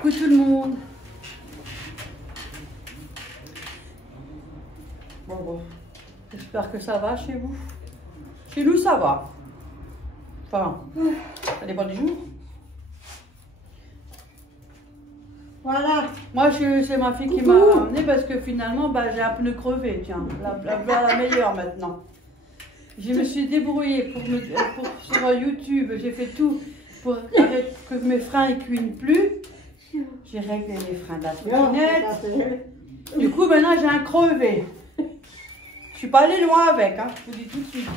Coucou tout le monde. Bon. J'espère que ça va chez vous. Chez nous, ça va. Enfin, ça dépend du jour. Voilà. Moi, c'est ma fille qui m'a amené parce que finalement, j'ai un pneu crevé. Tiens, la meilleure maintenant. Je me suis débrouillée sur YouTube. J'ai fait tout pour que mes freins ne cuinent plus. J'ai réglé les freins de la trottinette. Du coup, maintenant, j'ai un crevé. Je suis pas allée loin avec, hein, je vous dis tout de suite.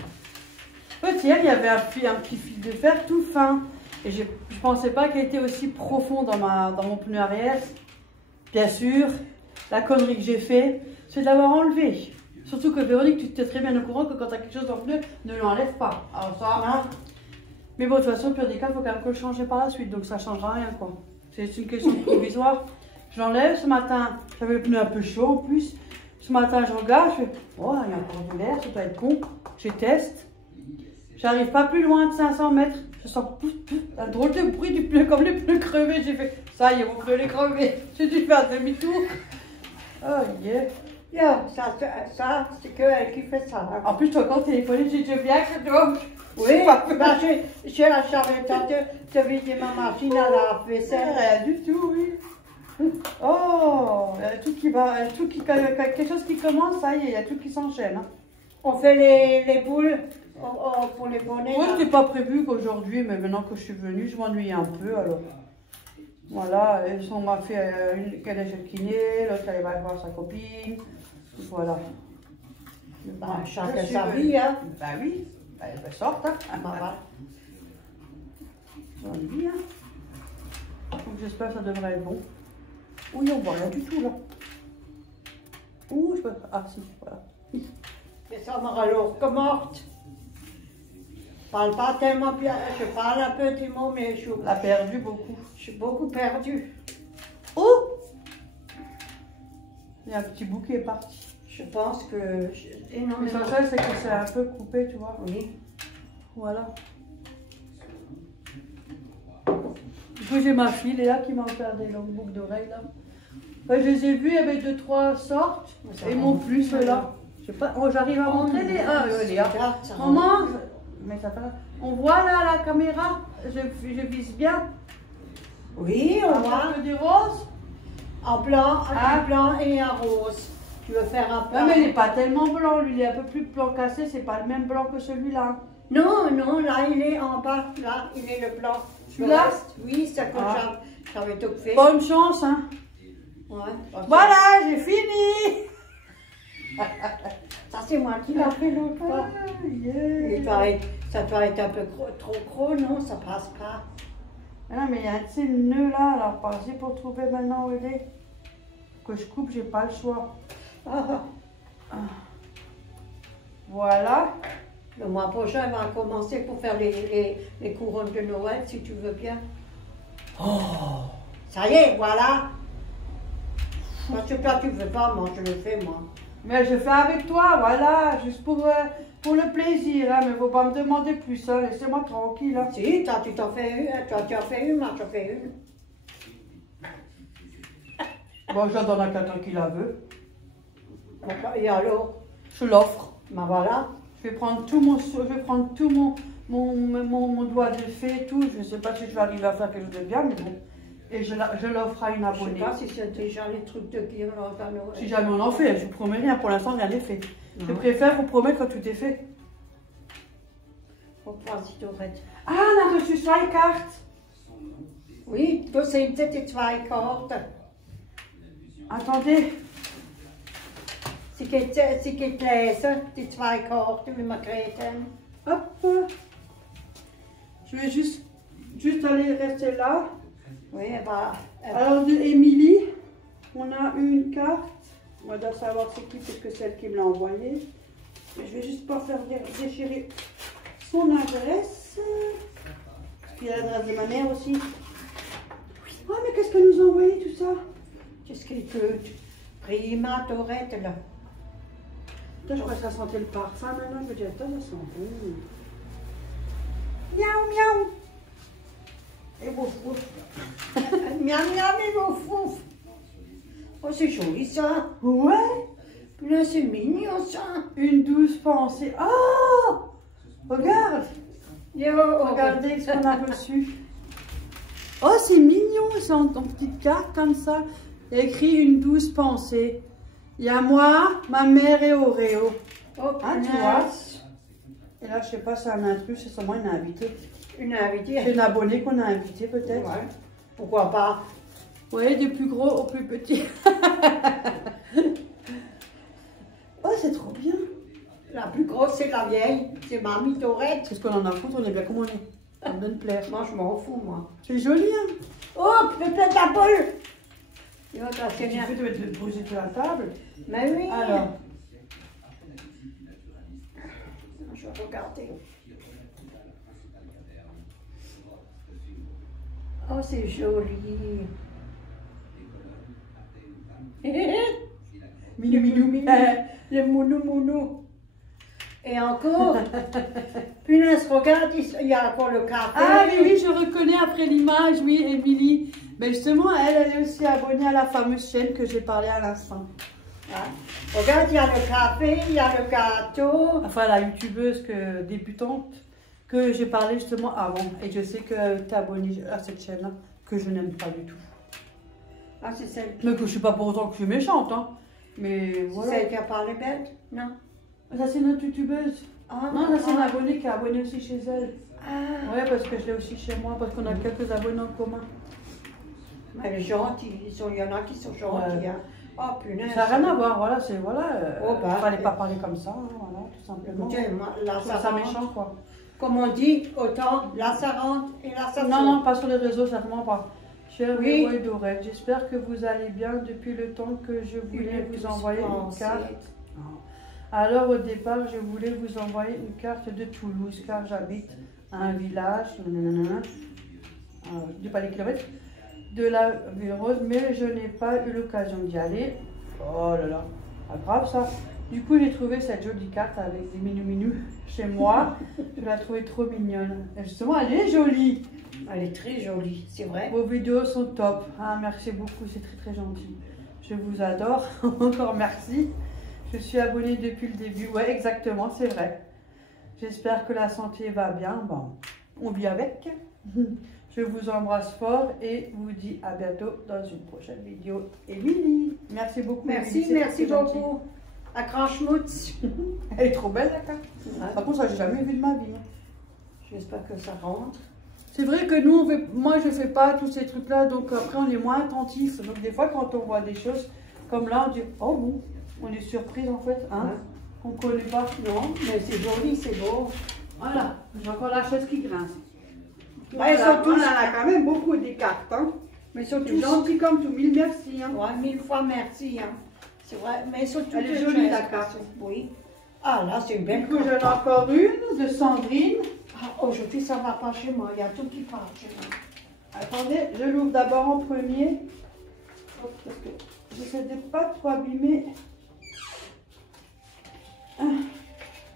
Petit, il y avait un petit fil de fer tout fin. Et je ne pensais pas qu'il était aussi profond dans mon pneu arrière. Bien sûr, la connerie que j'ai fait, c'est de l'avoir enlevé. Surtout que Véronique, tu es très bien au courant que quand tu as quelque chose dans le pneu, ne l'enlève pas. Alors ça, hein. Mais bon, de toute façon, pire des cas, il faut quand même que le changer par la suite. Donc ça ne changera rien, quoi. C'est une question provisoire. Je l'enlève ce matin. J'avais le pneu un peu chaud en plus. Ce matin, je regarde, je fais, oh, il y a encore de l'air, ça doit être con. Je teste. J'arrive pas plus loin de 500 mètres. Je sens un drôle de bruit du pneu, comme les pneus crevés. J'ai fait, ça y est, mon pneu est crevé. J'ai dû faire demi-tour. Oh yeah. Ça c'est que elle qui fait ça. En plus, toi, quand téléphoné, j'ai dit bien que toi. Oui, j'avais tenté de vider ma machine à la vaisselle. Rien du tout, oui. Oh, il y a tout qui va, quelque chose qui commence, ça y est, il y a tout qui s'enchaîne. Hein. On fait les boules pour les bonnets. Moi, je n'ai pas prévu qu'aujourd'hui, mais maintenant que je suis venue, je m'ennuie un peu. Alors, voilà, on m'a fait une qu'elle est chez le kiné, l'autre elle va voir sa copine. Voilà. Chacun sa vie, hein. Ben oui, elle sort, hein. Voilà. J'ennuie, hein. Donc j'espère que ça devrait être bon. Oui, on voit rien du tout là. Ouh, je peux. Ah si, voilà. Et ça m'a alors que morte. Je parle pas tellement bien, je parle un petit mot, mais je a perdu beaucoup. Je suis beaucoup perdue. Oh! Il y a un petit bout qui est parti. Je pense que... L'essentiel, c'est que c'est un peu coupé, tu vois. Oui. Voilà. Du coup, j'ai ma fille, Léa, qui m'a offert des longues boucles d'oreilles, là. Enfin, je les ai vues, il y avait 2-3 sortes. Et mon plus, ceux-là. Je sais pas, oh, j'arrive à montrer les... Ah, Léa. On mange. Mais ça fait... On voit là, la caméra. Je vise bien. Oui, on voit. Du rose. En blanc, un blanc et un rose. Tu veux faire un blanc? Non, mais il n'est pas tellement blanc. Lui, il est un peu plus blanc cassé. C'est pas le même blanc que celui-là. Non, là, il est en bas. Là, il est le blanc. Celui-là? Oui, c'est que j'avais tout fait. Bonne chance, hein. Ouais. Voilà, j'ai fini. Ça, c'est moi qui l'ai fait l'autre fois. Ça doit être un peu trop gros, non? Ça passe pas. Non, mais il y a un petit nœud là. Alors, par-ci pour trouver maintenant où il est. Que je coupe, j'ai pas le choix. Voilà. Le mois prochain, on va commencer pour faire les couronnes de Noël, si tu veux bien. Oh! Ça y est, voilà. Parce que toi, tu veux pas, moi, je le fais, moi. Mais je fais avec toi, voilà, juste pour le plaisir, hein, mais faut pas me demander plus, hein, laissez-moi tranquille. Hein. Si, toi, tu t'en fais une, toi, tu en fais une, moi, j'en fais une. Bon, je donne à quelqu'un qui la veut. Et alors? Je l'offre. Ben voilà. Je vais prendre tout mon doigt de fée, tout. Je ne sais pas si je vais arriver à faire quelque chose de bien, mais bon. Et je l'offre à une abonnée. Je ne sais pas si c'est déjà les trucs de guirlande à Noël. Si jamais on en fait, je vous promets rien. Pour l'instant, rien n'est fait. Je préfère vous promettre quand tout est fait. Faut pas si dorette. Ah, on a reçu 2 cartes. Oui, das sind die 2 Karten. Attendez. Sie geht lesen, die 2 Karten, wie wir geredet haben. Hop. Je vais juste aller rester là. Oui, elle va... Alors, de Émilie, on a une carte. On doit savoir c'est qui, parce que c'est elle qui me l'a envoyée. Je vais juste pas faire déchirer son adresse. Puis l'adresse de ma mère aussi. Oh, mais qu'est-ce qu'elle nous a envoyé tout ça? Qu'est-ce qu'elle peut? Prima Dorette, là. Attends, je crois que ça sentait le parfum maintenant. Je me dis, attends, ça sent bon. Miaou, miaou. Et wouf wouf. Miam miam et wouf wouf. Oh, c'est joli ça. Ouais. Puis là, c'est mignon ça. Une douce pensée. Oh, regarde. Yo, Regardez ce qu'on a reçu. Oh, c'est mignon. C'est en petite carte comme ça. Il y a écrit une douce pensée. Il y a moi, ma mère et Oreo. Oh, Ah, tu vois. Et là, je sais pas, c'est un intrus, c'est sûrement une invitée. Une invitée. C'est une abonnée qu'on a invitée peut-être. Ouais. Pourquoi pas? Oui, du plus gros au plus petit. Oh, c'est trop bien. La plus grosse, c'est la vieille. C'est Mamie Torette. Qu'est-ce qu'on en a foutre, on est bien comme on est. Ça me donne plaire. Moi, je m'en fous, moi. C'est joli, hein. Oh, peut-être ta boule. Tu vois, ça, c'est Tu bien. peux te mettre le poser sur la table. Mais oui. Alors. Je vais regarder. Oh, c'est joli. Minou, minou, minou. Le mounou mounou. Et encore, punaise, regarde, il y a encore le café. Ah oui, oui, je reconnais après l'image, oui, Émilie. Mais justement, elle est aussi abonnée à la fameuse chaîne que j'ai parlé à l'instant. Ah. Regarde, il y a le café, il y a le gâteau. Enfin, la youtubeuse débutante que j'ai parlé justement avant. Et je sais que tu es abonnée à cette chaîne-là, que je n'aime pas du tout. Ah, c'est celle Mais que je ne suis pas pour autant que je suis méchante, hein. Mais voilà. celle qui a parlé bête? Non. Ça, c'est notre youtubeuse. Ah, Non, ça, c'est une abonnée qui est abonnée aussi chez elle. Ah, Ouais, parce que je l'ai aussi chez moi, parce qu'on a quelques abonnés en commun. mais elle est gentille. Il y en a qui sont gentils. Ouais. Hein. Oh, punaise. Ça n'a rien à voir, voilà, c'est voilà. Oh, bah, fallait pas parler comme ça, hein, voilà, tout simplement. Écoutez, moi, là, Je trouve ça ça rentre. méchant, quoi. Comme on dit, autant là ça rentre et là ça Non, sort. non, pas sur les réseaux, certainement pas. Cher Oui. Véro et Dorette, j'espère que vous allez bien depuis le temps que je voulais vous envoyer une carte. Alors au départ, je voulais vous envoyer une carte de Toulouse car j'habite à un village, je dis pas les kilomètres, de la ville rose, mais je n'ai pas eu l'occasion d'y aller. Oh là là, pas grave ça. Du coup, j'ai trouvé cette jolie carte avec des minous chez moi. Je la trouvais trop mignonne. Et justement, elle est jolie. Elle est très jolie, c'est vrai. Vos vidéos sont top. Ah, merci beaucoup, c'est très très gentil. Je vous adore. Encore merci. Je suis abonnée depuis le début. Ouais, exactement, c'est vrai. J'espère que la santé va bien. Bon, on vit avec. Je vous embrasse fort et vous dis à bientôt dans une prochaine vidéo. Émilie, merci beaucoup. Merci, Émilie, merci c'est gentil. beaucoup. À Cranchemouts. Elle est trop belle la carte. Ouais. Par contre, ça, j'ai jamais vu de ma vie. J'espère que ça rentre. C'est vrai que nous, moi, je fais pas tous ces trucs-là, donc après, on est moins attentif. Donc des fois, quand on voit des choses comme là, on dit, oh bon, on est surprise en fait, hein. Ouais. On connaît pas. Non, mais c'est joli, c'est beau. Voilà, j'ai encore la chaise qui grince. Ouais, ils sont tous- On en a quand même beaucoup des cartes, hein. Mais ils sont C'est tous gentil comme tout, mille merci, hein. Ouais, 1000 fois merci. Hein. C'est vrai, mais ils sont tous Elle est très jolie, chouettes. la carte. Oui. Ah là, c'est une Du belle coup, j'en ai carte. encore une de Sandrine. Ah, aujourd'hui, ça va pas chez moi. Il y a tout qui part chez moi. Attendez, je l'ouvre d'abord en premier. Hop, parce que j'essaie de pas trop abîmer. Ah,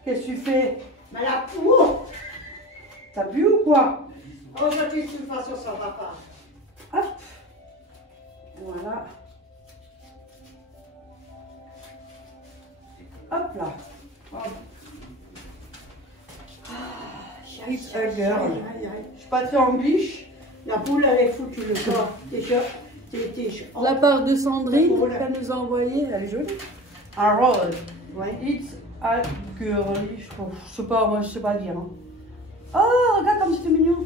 qu'est-ce que tu fais? Mais la poule. T'as bu ou quoi? Aujourd'hui, de toute façon, ça va pas. Hop. Voilà. Hop là. Hop. It's a girl. Je suis pas très anglish. La poule, elle est foutue le corps. Déjà, La part de Sandrine, Oh, là. qu'elle nous a envoyé, elle est jolie. Un rose. Ouais. It's a girly. Je sais pas, moi je sais pas dire. Hein. Oh, regarde comme c'est mignon.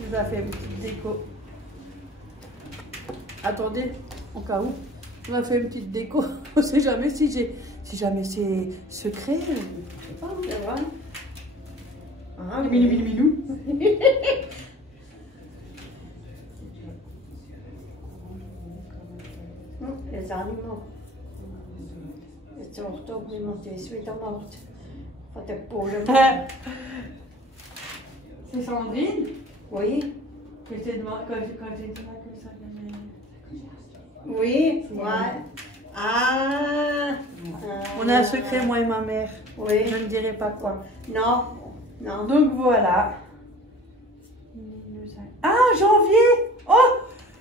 Il nous a fait une petite déco. Attendez, au cas où. On a fait une petite déco. On sait jamais si jamais c'est secret. Je sais pas. C'est vrai. Ah, Minou, minou, minou. Les animaux. Ils sont retournés monter, ils sont morts. Quand t'es pauvre. C'est Sandrine. Oui. Quand j'étais là, comme ça. Oui. Ouais. Ah. On a un secret, moi et ma mère. Oui. Je ne dirai pas quoi. Non. Non. Donc voilà. Ah, janvier! Oh!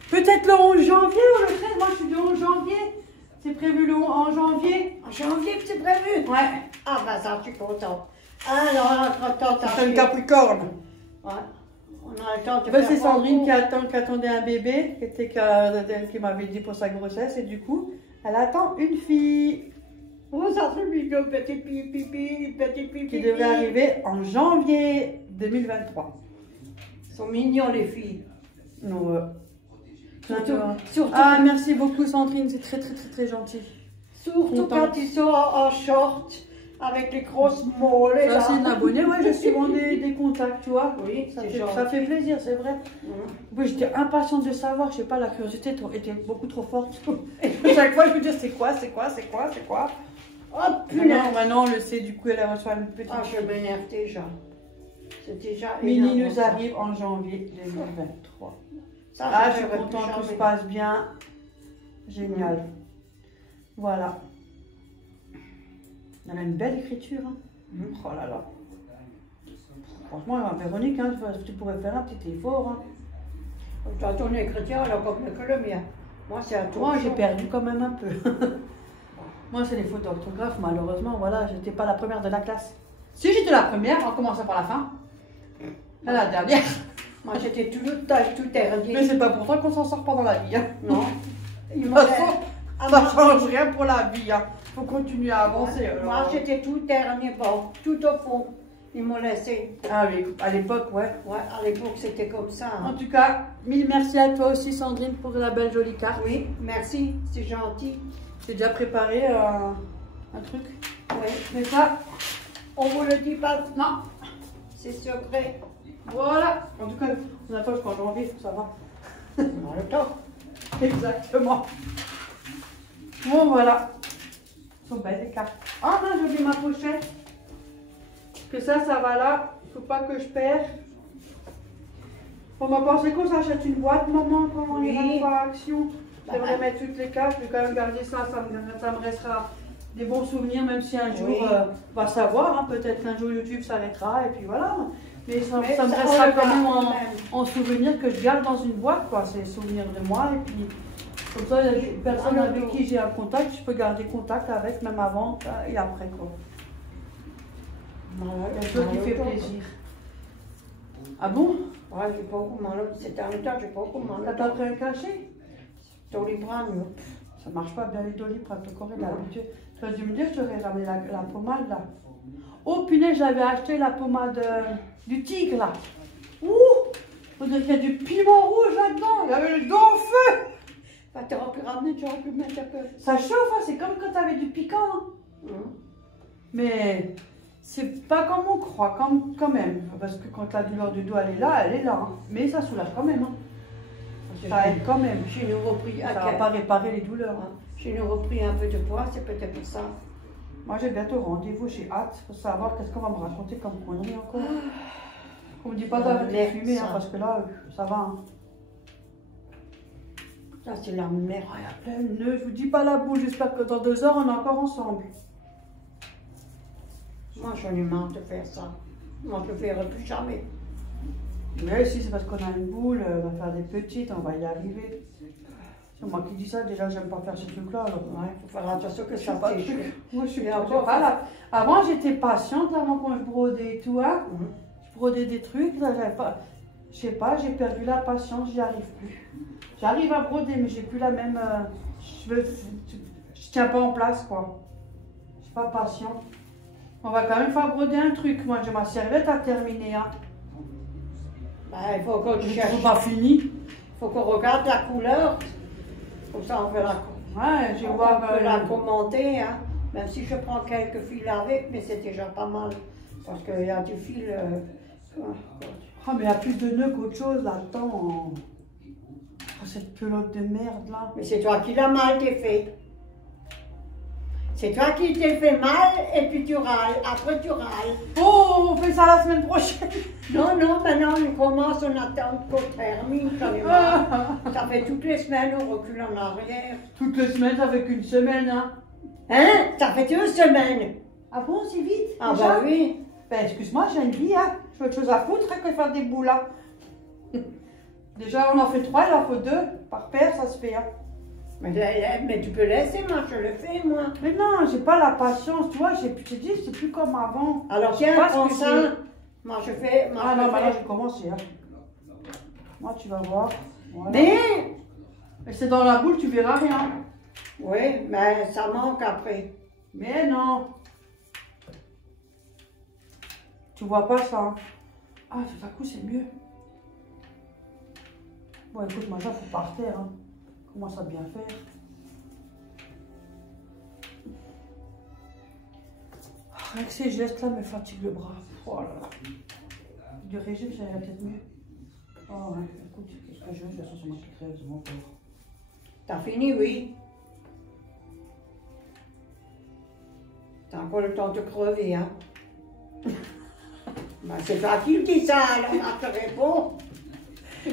Peut-être le 11 janvier ou le 13? Moi, je suis du 11 janvier. C'est prévu en janvier. En janvier, c'est prévu? Ouais. Ah, ben ça, je suis contente. Alors, contente. C'est une Capricorne. Ouais. On a le temps de Ben, faire c'est Sandrine beaucoup. qui attendait un bébé, qui m'avait dit pour sa grossesse, et du coup, elle attend une fille Oh, ça c'est mignon, petit pipi, petit pipi. qui devait arriver en janvier 2023. Ils sont mignons, les filles. Non, Surtout, Ah, merci beaucoup Sandrine, c'est très très très très gentil. surtout contente. quand ils sont en short, avec les grosses mollets. Ça là. c'est une abonnée, ouais, je suis souvent des contacts, tu vois. Oui, Ça c'est fait, gentil. ça fait plaisir, c'est vrai. Mmh. Oui, j'étais impatiente de savoir, je sais pas, la curiosité était beaucoup trop forte. Et chaque fois, je me disais, c'est quoi? Oh, Maintenant, punaise. maintenant, on le sait, du coup, elle a reçu une petite Ah, je m'énerve déjà. C'est déjà Mini énorme, nous ça. arrive en janvier 2023. Ça, Ah, je suis ferais contente, plus tout se jamais. passe bien. Génial. Voilà. Elle a une belle écriture. Hein. Oh là là. Franchement, Véronique, hein, tu pourrais faire un petit effort. Hein. Toi, ton écriture, elle est comme que le mien. Moi, c'est un tour. Moi, j'ai perdu quand même un peu. Moi, c'est les fautes d'orthographe, malheureusement. Voilà, j'étais pas la première de la classe. Si j'étais la première, en commençant par la fin. La dernière. Moi, j'étais tout dernier. Mais c'est pas pour ça qu'on s'en sort pas dans la vie. Hein. Non. De Ils toute m'ont façon, ça change rien pour la vie. Hein. Faut continuer à avancer. Moi, alors. j'étais tout dernier bord, tout au fond. Ils m'ont laissé. Ah oui, à l'époque, ouais. Ouais, à l'époque, c'était comme ça. En Hein. tout cas, mille merci à toi aussi, Sandrine, pour la belle jolie carte. Oui, merci, c'est gentil. J'ai déjà préparé un truc. Oui. Mais ça, On vous le dit pas, non. c'est secret. Voilà. En tout cas, on attend jusqu'en janvier, ça va. On a le temps. Exactement. Bon, voilà. Elles sont belles les cartes. Ah non, j'ai oublié ma pochette. Que ça va là. Il faut pas que je perds. On m'a pensé qu'on s'achète une boîte, maman, quand on ira Oui. faire action. J'aimerais ouais. mettre toutes les cartes. Je vais quand même garder ça. Ça me restera des bons souvenirs, même si un jour, Oui. on va savoir. Hein, peut-être qu'un jour YouTube s'arrêtera et puis voilà. Mais ça me ça, restera on quand va même quand même. en souvenir que je garde dans une boîte, quoi. C'est souvenir de moi et puis comme ça, il y a une personne avec qui j'ai un contact, je peux garder contact avec même avant et après, quoi. Voilà, Quelque chose qui fait plaisir. Ah bon? Ouais, j'ai pas beaucoup mal. C'était un temps, j'ai pas beaucoup mal. T'as pas pris un cachet? Doliprane, Ça marche pas bien les Doliprane, ton corps est habitué. Tu as dû me dire que je t'aurais ramené la pommade là. Oh punaise, j'avais acheté la pommade du tigre là. Ouh! On dirait qu'il y a du piment rouge là-dedans, il y avait le dos au feu! bah, t'aurais pu ramener, tu aurais pu mettre un peu. Ça chauffe, hein, c'est comme quand t'avais du piquant. Hein. Mais c'est pas comme on croit, quand même. Parce que quand la douleur du dos elle est là. Hein. Mais ça soulage quand même. Hein. Ça aide quand même. J'ai nous repris Ça va pas réparer les douleurs. Hein. J'ai nous repris un peu de poids, c'est peut-être pour ça. Moi j'ai bientôt rendez-vous, j'ai hâte pour savoir qu'est-ce qu'on va me raconter comme connerie encore. On me dit pas d'arrêter de fumer, hein, parce que là, ça va. Hein. Ça, c'est la merde. Oh, il y a plein de nœuds, je vous dis pas la boule, j'espère que dans 2 heures on est encore ensemble. Moi, j'en ai marre de faire ça. Moi, je ne le ferai plus jamais. Mais si c'est parce qu'on a une boule, on va faire des petites, on va y arriver. C'est moi qui dis ça, déjà j'aime pas faire ces trucs-là. Alors. Ouais, il faut faire attention que Je ça suis pas t'échoue. Moi je suis Et pas, encore, pas là. Avant j'étais patiente, avant quand je brodais et tout. Hein. Mhm. Je brodais des trucs, là j'avais pas. Je sais pas, j'ai perdu la patience, j'y arrive plus. J'arrive à broder, mais j'ai plus la même. Je tiens pas en place quoi. Je suis pas patient. On va quand même faire broder un truc. Moi j'ai ma serviette à terminer. Hein. Bah, il faut qu'on Je cherche. suis pas fini. Il faut qu'on regarde la couleur. Comme ça, on peut la, Ouais, je vais on voir. peut la commenter. Hein. Même si je prends quelques fils avec, mais c'est déjà pas mal. Parce qu'il y a du fil. Oh, mais il y a plus de nœuds qu'autre chose là-dedans. Oh, cette pelote de merde là. Mais c'est toi qui l'as mal, t'es fait. C'est toi qui t'es fait mal et puis tu râles. Après, tu râles. Oh, on fait ça la semaine prochaine. Non, maintenant on commence, on attend qu'on termine. J'en ai marre. Ça fait toutes les semaines, on recule en arrière. Toutes les semaines, ça fait qu'une semaine, hein. Hein? Ça fait 2 semaines. Ah bon, c'est vite Ah déjà? bah oui. Ben, excuse-moi, j'ai une vie, hein. Je veux autre chose à foutre que faire des boules, là. Déjà, on en fait 3, il en faut 2. Par paire, ça se fait, hein. Mais tu peux laisser, moi, je le fais, moi. Mais non, j'ai pas la patience, tu vois, je te dis, c'est plus comme avant. Alors, Je sais tiens, pas ce prends que ça. Moi, je fais. Moi, Ah je non, fais. bah là, j'ai commencé, hein. Moi, tu vas voir. Voilà. Mais, c'est dans la boule, tu verras rien. oui, mais ça manque après. Mais non. Tu vois pas ça, hein. Ah, tout à coup, c'est mieux. Bon, écoute, moi, ça, faut par terre, hein. Commence à bien faire. Rien que ces gestes-là me fatiguent le bras. Oh là là. Du régime, ça irait peut-être mieux. Oh ouais, écoute, qu'est-ce que je veux, de toute façon, c'est moi qui crève, c'est mon pauvre. T'as fini, oui. T'as encore le temps de crever, hein. Ben, c'est toi qui me dis ça, alors je te réponds.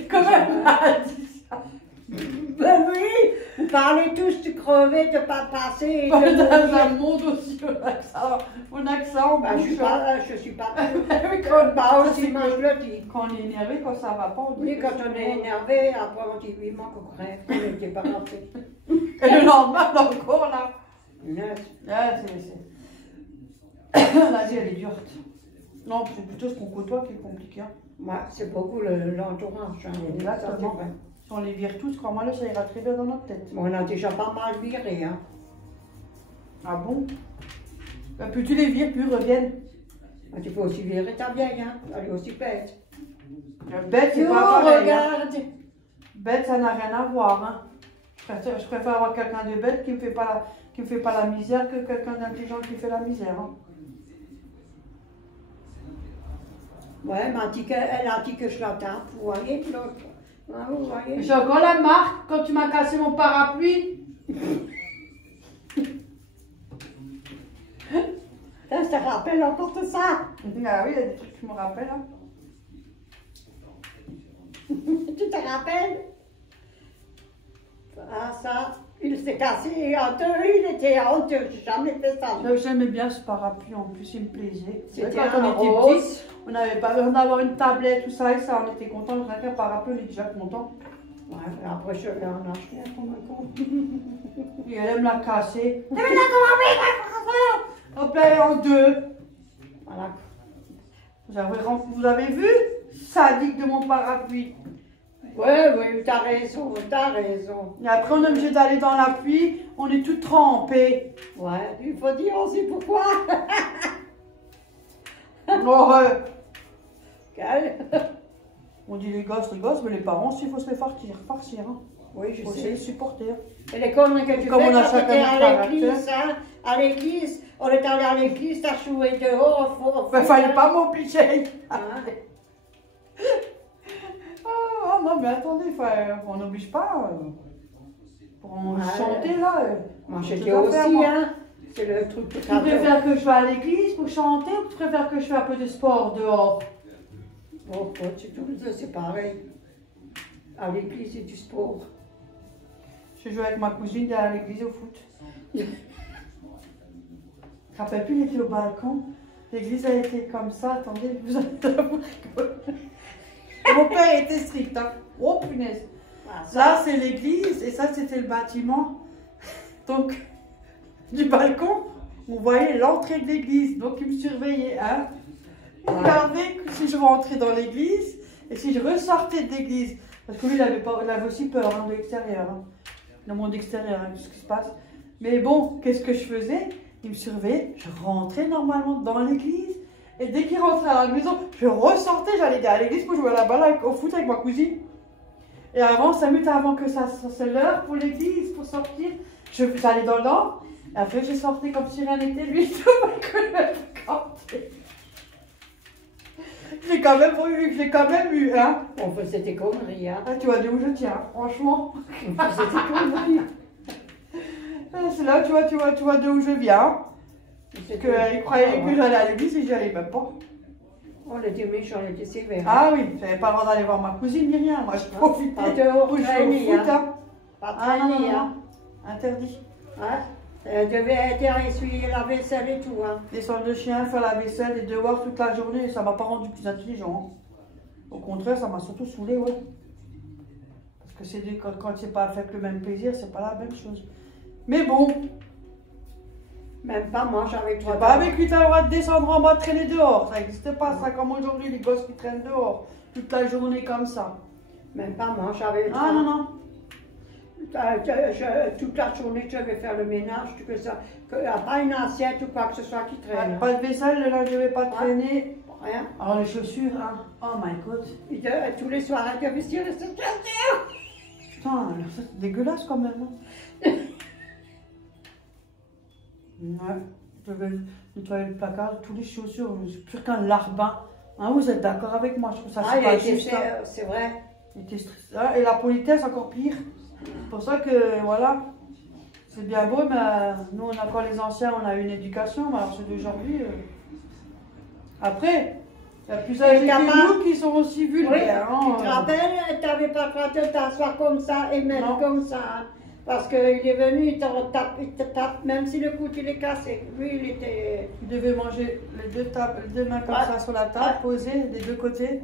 Comment elle m'a dit ça? Ben oui, vous parlez tous de crever, de pas passer. Dans De un monde aussi, on a que ça en ben, bouche. je suis pas. Oui, quand, Bah aussi, moi je le dis. quand on est énervé, quand ça va pas, on dit. Oui, quand on est énervé, après on dit oui, manque au crève, on n'était pas rentré. Et le lendemain, on est encore là. Yes. Ah, la vie, elle est dure. Non, c'est plutôt ce qu'on côtoie qui est compliqué. Hein. Moi, c'est beaucoup l'entourage. Hein. Exactement. Si on les vire tous, crois-moi, ça ira très bien dans notre tête. On a déjà pas mal viré. Hein. Ah bon? Ben, plus tu les vires, plus ils reviennent. Ah, tu peux aussi virer ta vieille, hein. Elle est aussi bête. Bête, c'est pas pareil. Regarde. Hein. Bête, ça n'a rien à voir. Hein. Je préfère avoir quelqu'un de bête qui me fait pas la misère que quelqu'un d'intelligent qui fait la misère. Hein. Ouais, mais elle a dit que je la tape. Vous voyez, l'autre. Ah, vous voyez. J'ai encore la marque quand tu m'as cassé mon parapluie. Ça te rappelle encore de ça? Ah oui, il y a des trucs qui me rappellent. Hein. Tu te rappelles? Ah, ça, il s'est cassé en deux, il était honteux, j'ai jamais fait ça. J'aimais bien ce parapluie, en plus il me plaisait. C'était Quand on un était rose. petits, on n'avait pas besoin d'avoir une tablette, tout ça et ça, on était contents. Rien qu'un parapluie, on est déjà content. Ouais, après je vais en acheter un comme un con. Et elle me l'a cassé. Hop là, en deux. Voilà. Vous avez vu? Sadique de mon parapluie. Oui, t'as raison, t'as raison. Et après, on est obligé d'aller dans la pluie, on est tout trempés. Ouais, il faut dire aussi pourquoi. Horreur. Quel? On dit les gosses, mais les parents aussi, il faut se les farcir. Hein. Oui, je Il faut sais. les supporter. Et les conneries que tu Comme fais on a quand chacun t'étais notre à l'église, caractère. hein, à l'église, on est allé à l'église, t'as joué dehors, Il fallait pas m'obliger. Hein? Ah non, mais attendez, on n'oblige pas. Pour chanter là. Moi, j'ai j'étais tout à aussi, faire, moi. hein. C'est le truc que Tu préfères que je sois à l'église pour chanter ou tu préfères que je fasse un peu de sport dehors? Bon, c'est tout, c'est pareil. À l'église, c'est du sport. Je jouais avec ma cousine à l'église au foot. Je me rappelle plus, il était au balcon. L'église a été comme ça, attendez, vous allez Mon père était strict, hein. Oh punaise. Ah, Là, c'est l'église et ça, c'était le bâtiment. Donc, du balcon, on voyait l'entrée de l'église. Donc, il me surveillait, hein. Il regardait si je rentrais dans l'église et si je ressortais de l'église. Parce que lui, il avait aussi peur hein, de l'extérieur. Hein. Le monde extérieur, hein, tout ce qui se passe. Mais bon, qu'est-ce que je faisais? Il me surveillait, je rentrais normalement dans l'église. Et dès qu'il rentrait à la maison, je ressortais, j'allais à l'église pour jouer à la balle au foot avec ma cousine. Et avant, 5 minutes avant que ça c'est l'heure pour l'église, pour sortir, j'allais dans le nord. Et après, je sortais comme si rien n'était, lui, tout le fréquenté. J'ai quand même eu, hein. On faisait des conneries, hein. Ah, tu vois d'où je tiens, franchement. On faisait des conneries. C'est là, tu vois d'où je viens. Parce qu'il croyait que j'allais à l'église et j'y allais même pas. On était méchants, on était sévères. Ah oui, j'avais pas le droit d'aller voir ma cousine ni rien. Moi, je profitais Pas dehors, pour jouer au foot. Hein. Pas Ah non, traîner, non, hein. non. Interdit. Hein? Elle devait être essuyer la vaisselle et tout. Hein. Descendre le chien, faire la vaisselle et devoirs toute la journée, ça m'a pas rendu plus intelligent. Au contraire, ça m'a surtout saoulé, ouais. Parce que c'est quand c'est pas fait avec le même plaisir, c'est pas la même chose. Mais bon. Même pas moi, j'avais 3 Pas avec lui, t'as le droit de descendre en bas, de traîner dehors. Ça n'existe pas, ça, comme aujourd'hui, les gosses qui traînent dehors. Toute la journée comme ça. Même pas moi, j'avais 3. Ah non, non. Toute la journée, je vais faire le ménage, tout que ça. Pas une assiette ou quoi que ce soit qui traîne. Pas de vaisselle, le linge ne devait pas traîner. Rien. Alors les chaussures, hein. Oh my god. Tous les soirs, elle devait se rester Putain, c'est dégueulasse quand même. Hein. Ouais, je devais nettoyer le placard, tous les chaussures, c'est plus qu'un larbin. Hein, vous êtes d'accord avec moi? Je trouve ça c'est pas juste. C'est vrai. Et la politesse encore pire. C'est pour ça que voilà, c'est bien beau, mais nous on a encore les anciens, on a une éducation, mais alors ceux d'aujourd'hui. Après, il y a plus âgés que nous qui sont aussi vulgaires. Oui, tu te rappelles, tu n'avais pas le droit de t'asseoir comme ça et même comme ça. Hein. Parce qu'il est venu, il te tape, même si le coude il est cassé. Lui, il était. Il devait manger les deux mains comme ça sur la table, posées des deux côtés.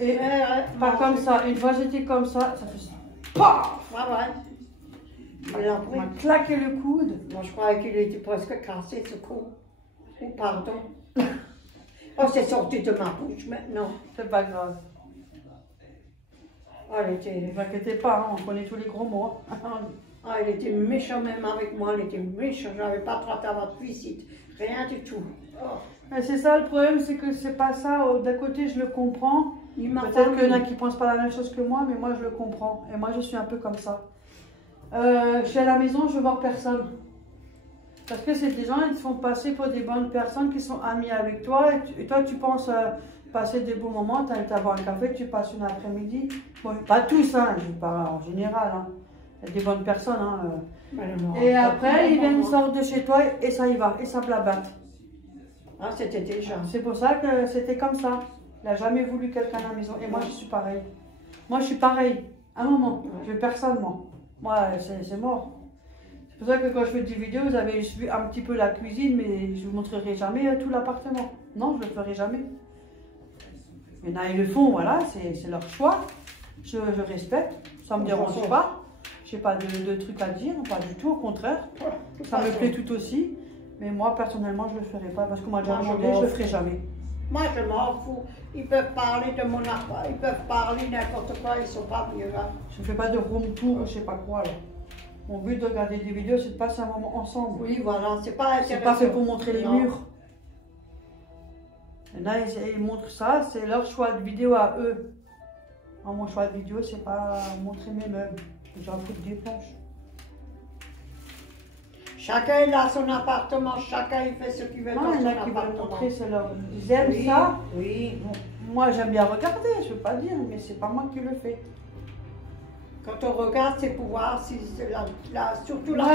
Et pas comme ça. Une fois j'étais comme ça fait paf! Ouais. Il m'a claqué le coude. Moi je croyais qu'il était presque cassé ce coup. Oh, pardon. Oh, c'est sorti de ma bouche maintenant. C'est pas grave. Oh, ne vous inquiétez pas, hein, on connaît tous les gros mots. Ah, il était méchant même avec moi, il était méchant. Je n'avais pas traité à votre visite. Rien du tout. Oh. C'est ça le problème, c'est que c'est pas ça. D'un côté, je le comprends. Peut-être qu'il y en a qui ne pensent pas la même chose que moi, mais moi, je le comprends. Et moi, je suis un peu comme ça. Je suis à la maison, je ne vois personne. Parce que c'est des gens qui te font passer pour des bonnes personnes qui sont amis avec toi. Et toi, tu penses passer des beaux moments, tu as été boire un café, tu passes une après-midi. Bon, pas tous, hein, je parle en général. Hein. Il y a des bonnes personnes. Hein, et après, ils viennent sortir de chez toi et ça y va, et ça blabate. Ah, c'était déjà. C'est pour ça que c'était comme ça. Il n'a jamais voulu quelqu'un à la maison. Et moi, je suis pareil. Moi, je suis pareil. À un moment, je veux personne, moi. Moi, c'est mort. C'est pour ça que quand je fais des vidéos, vous avez vu un petit peu la cuisine, mais je ne vous montrerai jamais tout l'appartement. Non, je ne le ferai jamais. Il y en a, ils le font, voilà, c'est leur choix. Je respecte, ça ne me dérange pas. Je n'ai pas de trucs à dire, pas du tout, au contraire. Ça me plaît tout aussi. Mais moi, personnellement, je ne le ferai pas parce qu'on m'a déjà demandé, je ne le ferai jamais. Moi, je m'en fous. Ils peuvent parler de mon affaire, ils peuvent parler n'importe quoi, ils ne sont pas vieux. Hein. Je ne fais pas de room tour, je ne sais pas quoi. Là. Mon but de regarder des vidéos, c'est de passer un moment ensemble. Oui, voilà, c'est pas intéressant. C'est pas fait pour montrer les murs. Et là, ils montrent ça, c'est leur choix de vidéo à eux. Moi, mon choix de vidéo, c'est pas montrer mes meubles. J'en fous des planches. Chacun il a son appartement, chacun il fait ce qu'il veut dans son appartement. Il y en a qui veulent montrer, ils aiment ça. Oui. Bon, moi, j'aime bien regarder, je ne veux pas dire, mais c'est pas moi qui le fais. Quand on regarde, c'est pour voir si surtout la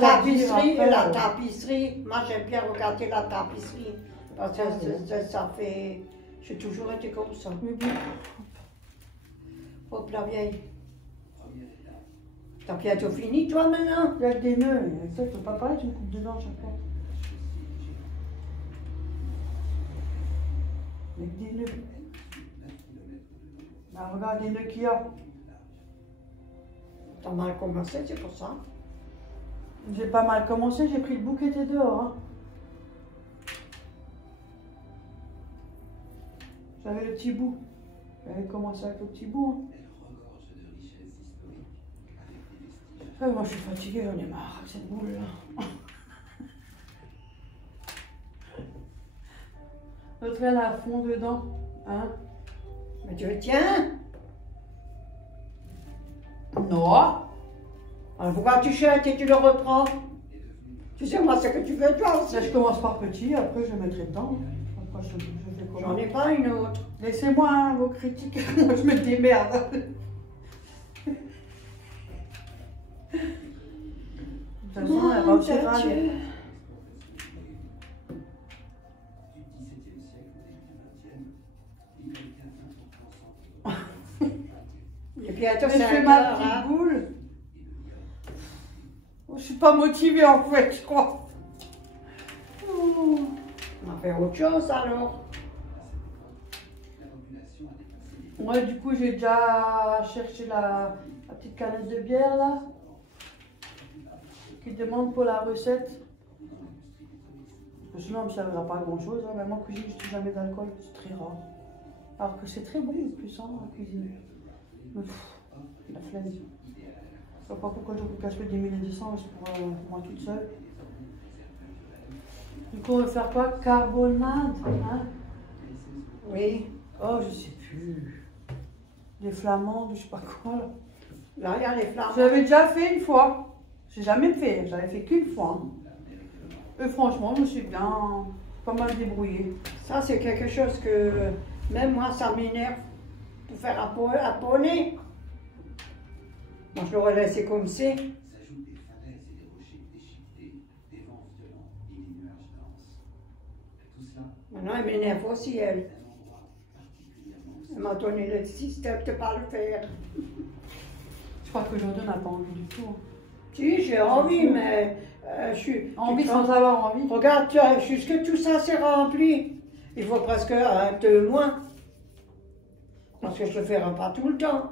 tapisserie. La tapisserie, moi j'aime bien regarder la tapisserie. Parce que ça fait. J'ai toujours été comme ça. Hop, la vieille. T'as bientôt fini, toi, maintenant? Il y a des nœuds. Ça, je ne peux pas parler, tu me coupes dedans chaque fois. Avec des nœuds. Là, regarde les nœuds qu'il y a. T'as mal commencé, c'est pour ça. J'ai pas mal commencé, j'ai pris le bout qui était dehors. Hein. J'avais le petit bout. J'avais commencé avec le petit bout. Hein. Moi, je suis fatiguée, j'en ai marre de cette boule-là. L'autre, elle est à fond dedans. Hein? Mais tu le tiens? Non. Alors pourquoi tu jettes et tu le reprends? Tu sais, moi, ce que tu veux, toi aussi. Là, je commence par petit, après je mettrai dedans. Après, je fais comment? J'en ai pas une autre. Laissez-moi hein, vos critiques, moi je me démerde. De toute façon, elle va aussi râler. Et puis, attends, je fais ma petite boule. Je suis pas motivée en fait, je crois. On va faire autre chose alors. Ouais, du coup, j'ai déjà cherché la petite canette de bière là. Qui demande pour la recette. Parce que sinon, ça ne servira pas à grand chose. Hein. Même en cuisine, je ne touche jamais d'alcool. C'est très rare. Alors que c'est très bon en plus en cuisine. Mais la flemme. Je ne sais pas pourquoi je vous cache des 1200 pour moi toute seule. Du coup, on va faire quoi? Carbonade, hein? Oui. Oh, je sais plus. Des flamandes, je sais pas quoi là. Là, il y a les flamandes. J'avais déjà fait une fois. J'ai jamais fait, j'avais fait qu'une fois. Et franchement, je me suis bien pas mal débrouillée. Ça, c'est quelque chose que même moi, ça m'énerve pour faire un poney. Moi, je l'aurais laissé comme c'est. Maintenant, elle m'énerve aussi, elle. Elle m'a donné le système de ne pas le faire. Je crois qu'aujourd'hui, on n'a pas envie du tout. Hein. Si, j'ai envie, mais je suis... Envie sans avoir envie. Regarde, jusque tout ça c'est rempli. Il faut presque 2 mois. Parce que je ne le ferai pas tout le temps.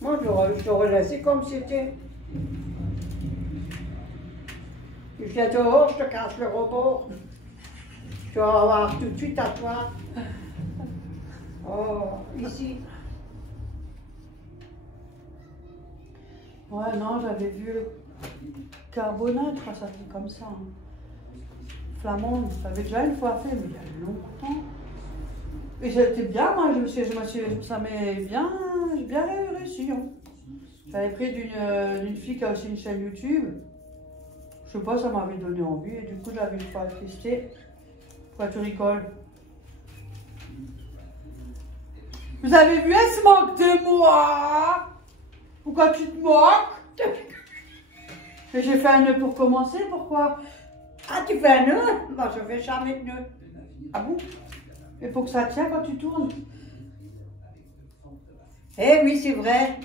Moi, je l'aurais laissé comme c'était. Je viens dehors, je te casse le rebord. Tu vas avoir tout de suite à toi. Oh, ici. Ouais, non, j'avais vu le carbonate, je crois que ça fait comme ça. Hein. Flamande, j'avais déjà une fois fait, mais il y a longtemps. Et c'était bien, moi, ça m'est bien, j'ai bien réussi. Hein. J'avais pris d'une fille qui a aussi une chaîne YouTube. Je sais pas, ça m'avait donné envie, et du coup, j'avais une fois testé. Pourquoi tu rigoles? Vous avez vu, elle se moque de moi. Pourquoi tu te moques? Et j'ai fait un nœud pour commencer, pourquoi? Ah, tu fais un nœud? Moi, je fais jamais de nœud. Ah bon? Et pour que ça tienne quand tu tournes? Eh oui, c'est vrai.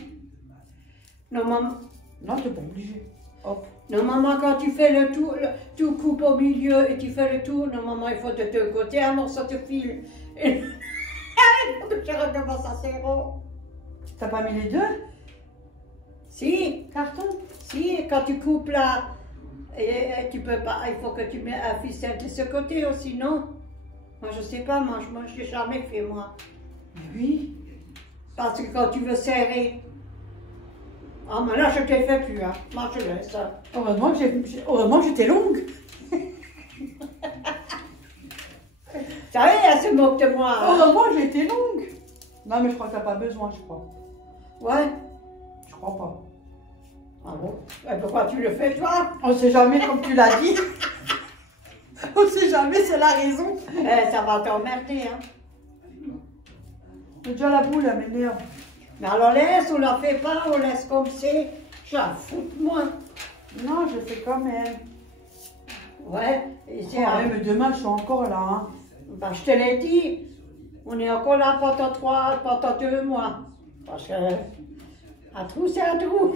Non, maman. Non, t'es pas obligé. Hop. Non, maman, quand tu fais le tour, tu coupes au milieu et tu fais le tour, non, maman, il faut de 2 côtés, alors ça te file. Et... il faut que tu recommences à 0. T'as pas mis les deux? Si. Carton? Si, quand tu coupes là, et tu peux pas, il faut que tu mets un ficelle de ce côté aussi, non? Moi, je sais pas, moi, je l'ai jamais fait, moi. Oui. Parce que quand tu veux serrer, ah, mais là, je ne te fais plus, hein. Moi, je laisse. Heureusement que j'étais longue. Ça y est, elle se moque de moi. Hein. Heureusement que j'étais longue. Non, mais je crois que t'as pas besoin, je crois. Ouais. Je crois pas. Ah bon? Et pourquoi tu le fais, toi? On sait jamais, comme tu l'as dit. On sait jamais, c'est la raison. Eh, ça va t'emmerder, hein. J'ai déjà la boule, elle m'énerve. Mais alors laisse, on la fait pas, on laisse comme c'est. Je la fous de moi. Non, je fais quand même. Ouais, et c'est mais demain, je suis encore là. Hein. Bah, je te l'ai dit. On est encore là pendant 2 mois. Parce que un trou, c'est un trou.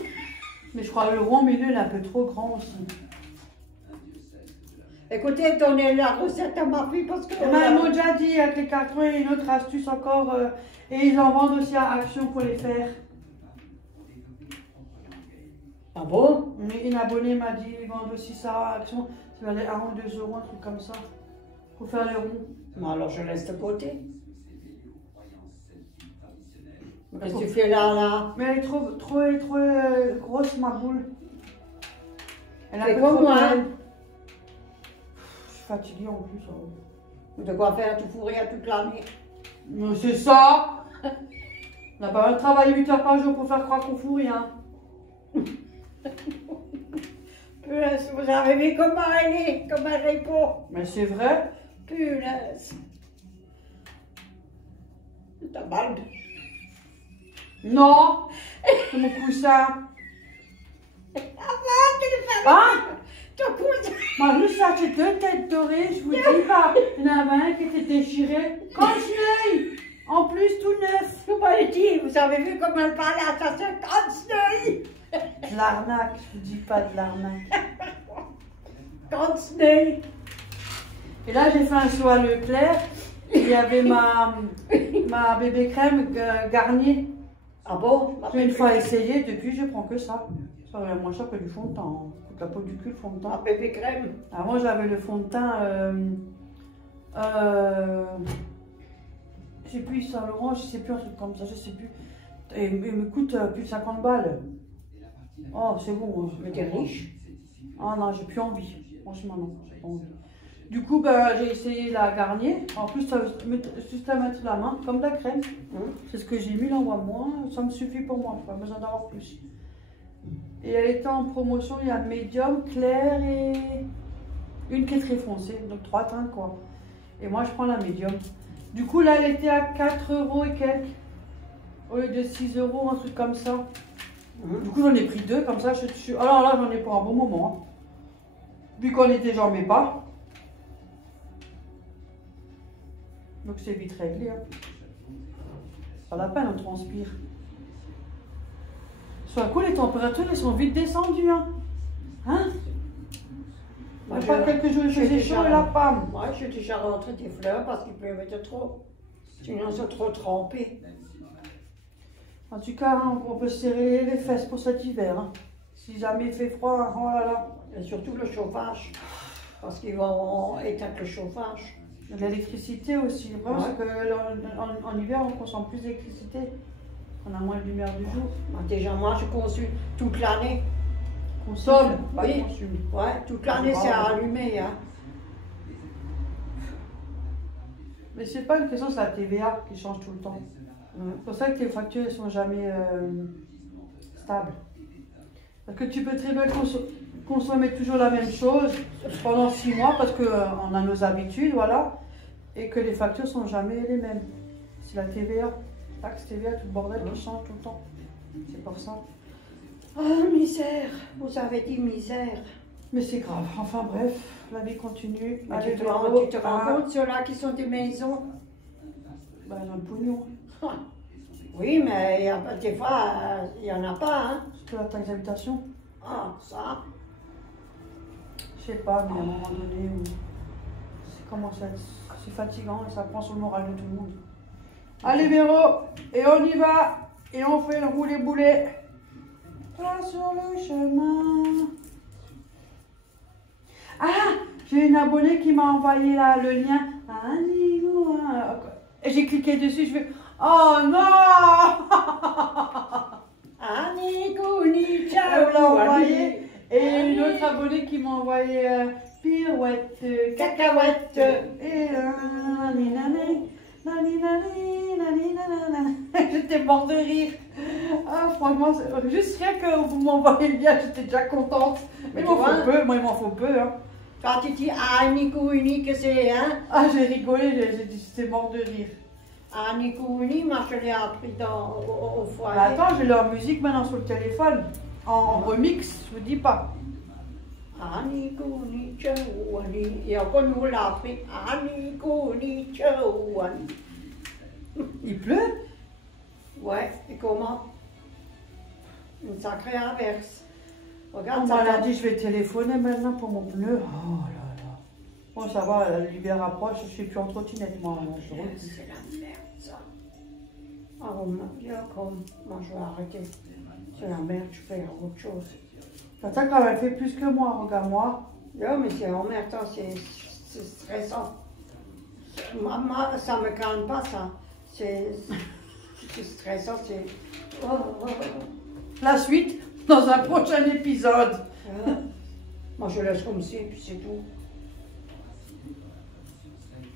Mais je crois que le rond milieu est un peu trop grand aussi. Écoutez, donnez la recette à ma fille parce que... Ils m'ont déjà dit avec les cartons et une autre astuce encore. Et ils en vendent aussi à Action pour les faire. Ah bon? Une abonnée m'a dit ils vendent aussi ça à Action. Ça valait 1 ou 2 euros, un truc comme ça. Pour faire le rond. Mais alors je laisse de côté. Qu'est-ce que tu fais là? Mais elle est trop grosse, ma boule. Elle est comme moi. Je suis fatiguée en plus. Hein. De quoi faire tout fourrer toute l'année? Mais c'est ça. On n'a pas travaillé 8 heures par jour pour faire croire qu'on fout rien. Vous avez vu comment elle est, comment elle répond? Mais c'est vrai. Punaise. Ta barbe. Non. C'est mon coussin. Ah bah, tu le fais. Ah. Ton cousin. Moi, juste ça, j'ai 2 têtes dorées, je vous dis pas. Il y en avait un qui était déchiré. Casse-l'œil. En plus, tout neuf. Vous m'avez dit, vous avez vu comment elle parlait à sa sœur? Casse-l'œil. De l'arnaque, je vous dis pas de l'arnaque. Continuez. Et là, j'ai fait un saut à Leclerc. Il y avait ma bébé crème Garnier. Ah bon? J'ai une fois essayé, depuis je prends que ça. Ça va moins cher que du fond de teint. Coûte la peau du cul, le fond de teint. Un bébé crème. Avant, j'avais le fond de teint. Je sais plus, Saint-Laurent, je sais plus, un truc comme ça, je sais plus. Et il me coûte plus de 50 balles. Oh, c'est bon. Mais t'es riche. Ah non, j'ai plus envie. Franchement, non, j'ai pas envie. Du coup, bah, j'ai essayé la Garnier. En plus, ça, juste à mettre la main, comme de la crème. C'est ce que j'ai mis, là, moi. Ça me suffit pour moi, pas besoin d'avoir plus. Et elle était en promotion, il y a médium, clair et une qui est très foncée. Donc 3 teintes, quoi. Et moi, je prends la médium. Du coup, là, elle était à 4 € et quelques. Au lieu de 6 €, un truc comme ça. Du coup, j'en ai pris 2, comme ça, je suis... Alors là, j'en ai pour un bon moment. Hein. Vu qu'on était, j'en mets pas. Donc c'est vite réglé. Hein. Pas la peine, on transpire. Sur un coup, les températures, elles sont vite descendues. Hein, Moi, pas quelques jours, il faisait chaud et la femme. Moi, je suis déjà rentrée des fleurs parce qu'il peut mettre trop. Sinon, ils sont trop trempés. En tout cas, hein, on peut se serrer les fesses pour cet hiver. Hein. Si jamais il fait froid, oh là là. Et surtout le chauffage. Parce qu'ils vont éteindre le chauffage. L'électricité aussi. Ouais. Parce qu'en hiver, on consomme plus d'électricité. On a moins de lumière du jour. Déjà, moi, je consomme toute l'année. Consomme, pas oui. consomme. Ouais, toute l'année, c'est allumé. Hein. Mais c'est pas une question, c'est la TVA qui change tout le temps. C'est pour ça que tes factures ne sont jamais stables. Parce que tu peux très bien consommer toujours la même chose pendant 6 mois parce qu'on a nos habitudes, voilà, et que les factures ne sont jamais les mêmes. C'est la TVA, taxe TVA, tout le bordel qui change tout le temps. C'est pour ça. Ah, misère, vous avez dit misère. Mais c'est grave, enfin bref, la vie continue. Tu te rends compte, ceux-là qui sont des maisons? Ben, dans le pognon. Oui, mais des fois, il n'y en a pas. Hein. C'est la taxe d'habitation. Ah, ça. Je sais pas, mais à un moment donné, c'est fatigant et ça prend sur le moral de tout le monde. Allez Véro, et on y va, et on fait le roulé-boulet. Pas sur le chemin. Ah, j'ai une abonnée qui m'a envoyé là le lien. Et j'ai cliqué dessus, je fais oh non. Anikouni, ciao. Elle l'a envoyé. Et une autre abonnée qui m'a envoyé pirouette, cacahuète. Et j'étais morte de rire. Ah, franchement, juste rien que vous m'envoyez le lien, j'étais déjà contente. Mais il m'en faut peu, moi il m'en faut peu. Hein. Quand tu dis Anikouni, que c'est, hein? Ah, j'ai rigolé, j'étais morte de rire. Anikouni, moi je l'ai appris au foyer. Bah, attends, j'ai leur musique maintenant sur le téléphone. En remix, je vous dis pas. Anikouni, Chouani. Et encore nous l'a appris. Anikouni, Chouani. Il pleut? Ouais, et comment? Une sacrée averse. Regarde, on m'a dit, je vais téléphoner maintenant pour mon pneu. Oh là là. Bon, ça va, l'hiver approche, je suis plus en trottinette, moi. C'est la merde, ça. Ah, comme moi, je vais arrêter. C'est la merde, je fais autre chose. T'as quand même fait plus que moi, regarde-moi. Non, mais c'est emmerdant, c'est stressant. Moi, ça me calme pas, ça. C'est stressant, c'est... La suite, dans un prochain épisode. Moi, je laisse comme c'est, puis c'est tout.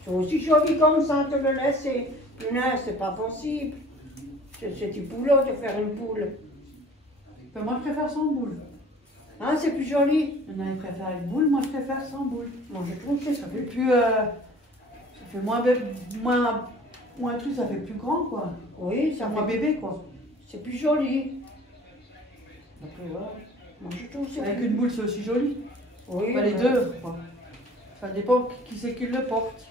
C'est aussi joli comme ça, te le laisser. Punaise, c'est pas possible. C'est du boulot de faire une poule. Ben, moi, je préfère sans boule. Hein, c'est plus joli. Il y en a qui préfèrent avec boule, moi, je préfère sans boule. Moi, je trouve que ça fait plus... ça fait moins truc, ça fait plus grand, quoi. Oui, ça fait moins bébé, quoi. C'est plus joli. Après, voilà. Moi, je trouve que c'est avec plus... une boule, c'est aussi joli. Oui. Enfin, les deux, quoi. Ça dépend qui c'est qui le porte.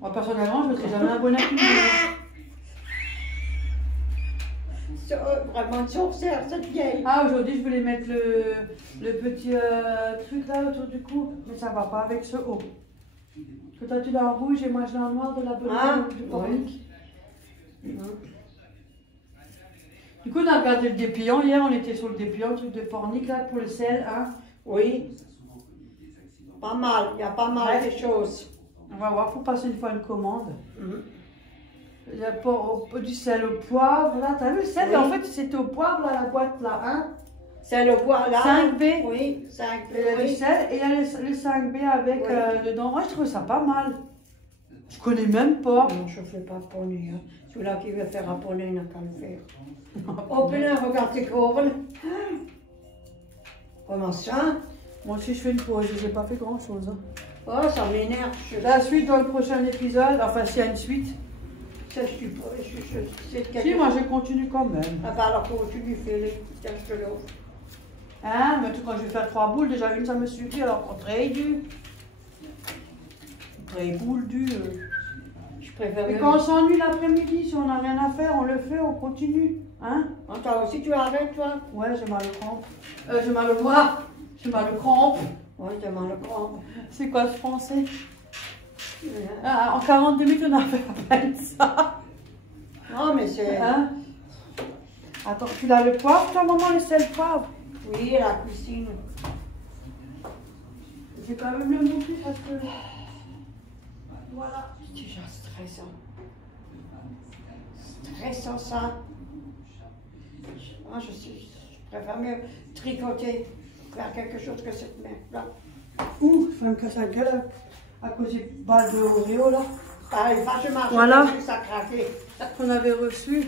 Moi, personnellement, je ne serais jamais abonné à une boule. vraiment une sorcière, cette vieille. Ah, aujourd'hui, je voulais mettre le petit truc là autour du cou, mais ça va pas avec ce haut. Que toi, tu l'as en rouge et moi, je l'ai en noir de la bonne du pornic. Oui. Du coup, on a regardé le dépliant. Hier, on était sur le dépliant, le truc de pornic là, pour le sel. Hein. Oui. Pas mal, il y a pas mal de choses. On va voir pour passer une fois une commande. Il y a du sel au poivre, là, t'as vu le sel? Oui. En fait, c'était au poivre, là, la boîte, là, hein? C'est le poivre, là. 5B. Oui, 5B. Il y a du sel et il y a le 5B avec dedans. Moi, je trouve ça pas mal. Je connais même pas. Non, je ne fais pas pony. Hein. Celui-là qui veut faire un pony, il n'a qu'à le faire. Oh, putain, regarde tes cornes. Comment ça? Moi aussi, je fais une pause. J'ai pas fait grand-chose. Hein. Oh, ça m'énerve. La suite dans le prochain épisode. Enfin, s'il y a une suite. Si, moi je continue quand même. Ah bah alors continue, fais-les. Tiens, je te l'offre. Hein, mais tout quand je vais faire 3 boules, déjà une ça me suffit, alors qu'on très du. Très boule du. Je préfère. Et quand on s'ennuie l'après-midi, si on n'a rien à faire, on le fait, on continue. Hein? Ah, toi aussi tu arrêtes, toi? Ouais, j'ai mal au crampe. J'ai mal au bras. J'ai mal au crampe. Ouais, j'ai mal au crampe. C'est quoi ce français? En 42 minutes, on a fait à peine ça. Non, mais c'est... Hein? Attends, tu l'as le poivre, toi, maman, le sel poivre? Oui, la cuisine. J'ai quand même le montrer parce que... Voilà. C'est déjà stressant. Stressant, ça. Moi, je préfère mieux tricoter, faire quelque chose que cette merde-là. Ouh, ça me casse la gueule. À cause des balles de Oreo là. Ah, vachement, voilà. Ça craquait. Qu'on avait reçu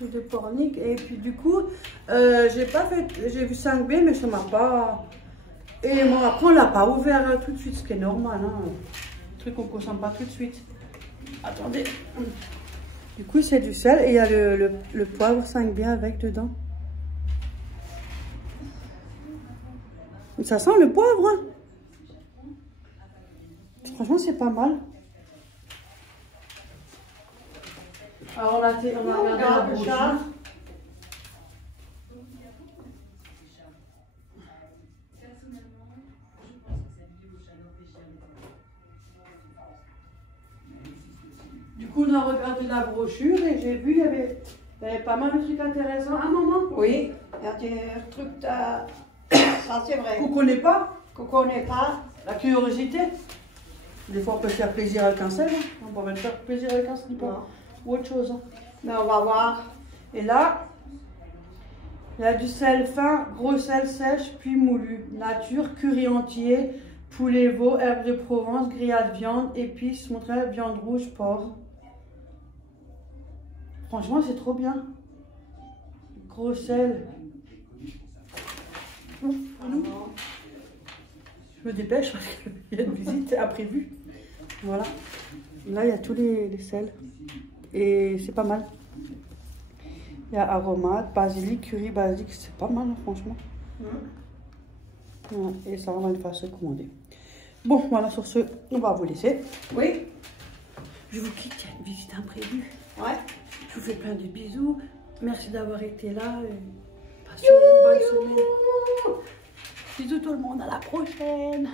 de pornic. Et puis du coup, j'ai vu 5B, mais ça m'a pas. Et bon, après, on l'a pas ouvert tout de suite, ce qui est normal. Hein. Un truc qu'on ne consomme pas tout de suite. Attendez. Du coup, c'est du sel et il y a le poivre 5B avec dedans. Ça sent le poivre, hein. Franchement, c'est pas mal. Alors, on a regardé la brochure. Du coup, on a regardé la brochure et j'ai vu, il y avait pas mal de trucs intéressants. Un moment. Oui, il y a des trucs, ça c'est vrai. Qu'on ne connaît pas. Qu'on ne connaît pas. La curiosité. Des fois, on peut faire plaisir avec un sel. Hein. On peut même faire plaisir avec un slipper. Ou autre chose. Hein. Mais on va voir. Et là, il y a du sel fin, gros sel sèche, puis moulu. Nature, curry entier, poulet, veau, herbes de Provence, grillade viande, épices, mozzarella, viande rouge, porc. Franchement, c'est trop bien. Gros sel. Je me dépêche parce qu'il y a une visite imprévue. Voilà. Là, il y a tous les sels. Et c'est pas mal. Il y a aromate, basilic, curry, basilic. C'est pas mal, hein, franchement. Ouais, et ça, on va une faire se commander. Bon, voilà, sur ce, on va vous laisser. Oui. Je vous quitte, il y a une visite imprévue. Ouais. Je vous fais plein de bisous. Merci d'avoir été là. Passez une bonne semaine. Bisous tout le monde, à la prochaine.